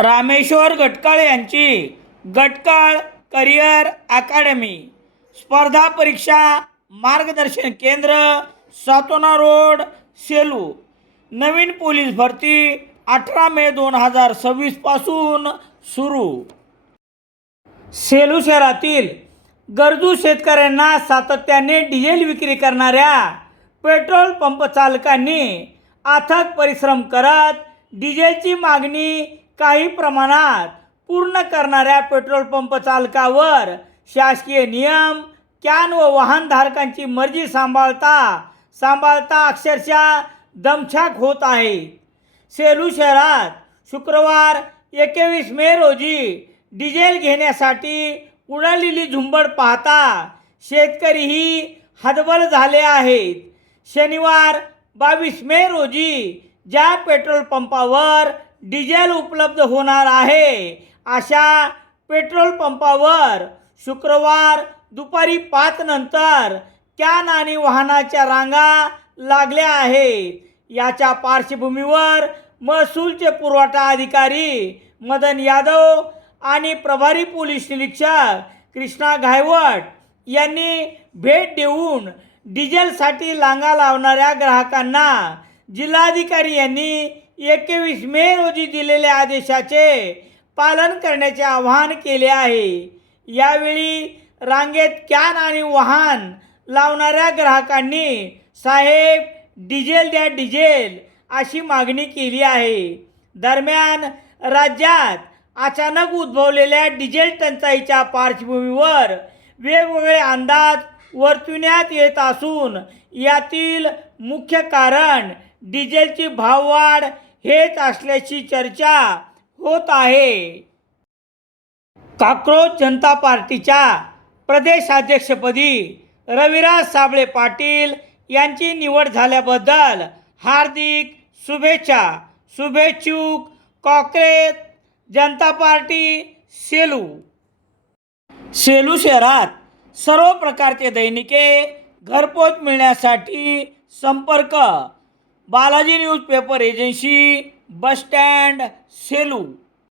रामेश्वर गटकाळ यांची गटकाळ करिअर अकादमी स्पर्धा परीक्षा मार्गदर्शन केंद्र, सातोना रोड, सेलू. नवीन पोलीस भरती 18 मे 2026 पासून सुरू. सेलू शहरातील गरजू शेतकऱ्यांना सातत्याने डिझेल विक्री करणाऱ्या पेट्रोल पंप चालकांनी अथक परिश्रम करत डिझेलची मागणी काही प्रमाणात पूर्ण करणाऱ्या पेट्रोल पंप चालकावर शासकीय नियम, कॅन व वाहनधारकांची मर्जी सांभाळता अक्षरशः दमछाक होत आहे. सेलू शहरात शुक्रवार 21 मे रोजी डिझेल घेण्यासाठी उडालेली झुंबड पाहता शेतकरीही हतबल झाले आहेत. शनिवार 22 मे रोजी ज्या पेट्रोल पंपावर डिझेल उपलब्ध होणार आहे अशा पेट्रोल पंपावर शुक्रवार दुपारी 5 नंतर कॅन आणि वाहनाच्या रांगा लागल्या आहेत. याच्या पार्श्वभूमीवर महसूलचे पुरवठा अधिकारी मदन यादव आणि प्रभारी पोलीस निरीक्षक कृष्णा घायवट यांनी भेट देऊन डिझेलसाठी रांगा लावणाऱ्या ग्राहकांना जिल्हाधिकारी यांनी 21 मे रोजी दिलेल्या आदेशाचे पालन करण्याचे आवाहन केले आहे. यावेळी रांगेत कॅन आणि वाहन लावणाऱ्या ग्राहकांनी साहेब डिझेल द्या डिझेल अशी मागणी केली आहे. दरम्यान राज्यात अचानक उद्भवलेल्या डिझेल टंचाईच्या पार्श्वभूमीवर वेगवेगळे अंदाज वर्तविण्यात येत असून यातील मुख्य कारण डिझेलची भाववाढ हेच असल्याची चर्चा होत आहे. काक्रोश जनता पार्टीच्या प्रदेशाध्यक्षपदी रविराज साबळे पाटील यांची निवड झाल्याबद्दल हार्दिक शुभेच्छा. शुभेच्छुक काँग्रेस जनता पार्टी सेलू. सेलू शहरात सर्व प्रकारचे दैनिके घरपोच मिळण्यासाठी संपर्क Balaji newspaper agency, bus stand, Selu.